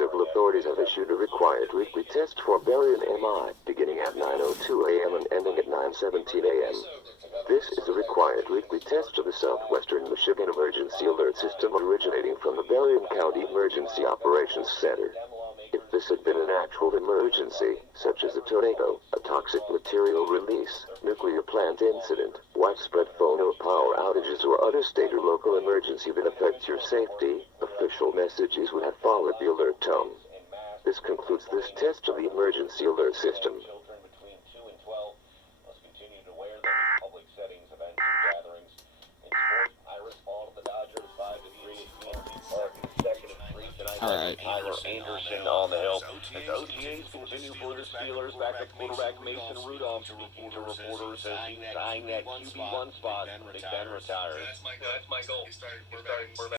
civil authorities have issued a required weekly test for Berrien MI, beginning at 9:02 a.m. and ending at 9:17 a.m. This is a required weekly test of the Southwestern Michigan Emergency Alert System originating from the Berrien County Emergency Operations Center. If this had been an actual emergency, such as a tornado, a toxic material release, nuclear plant incident, widespread phone or power outages, or other state or local emergency that affects your safety, official messages would have followed the alert tone. This concludes this test of the emergency alert system. Alright. Tyler Anderson on the hill. As OTAs continue for the Steelers, backup quarterback Mason Rudolph speaking to reporters as he signed that QB1 spot. Big Ben retires. That's my goal. He started quarterback.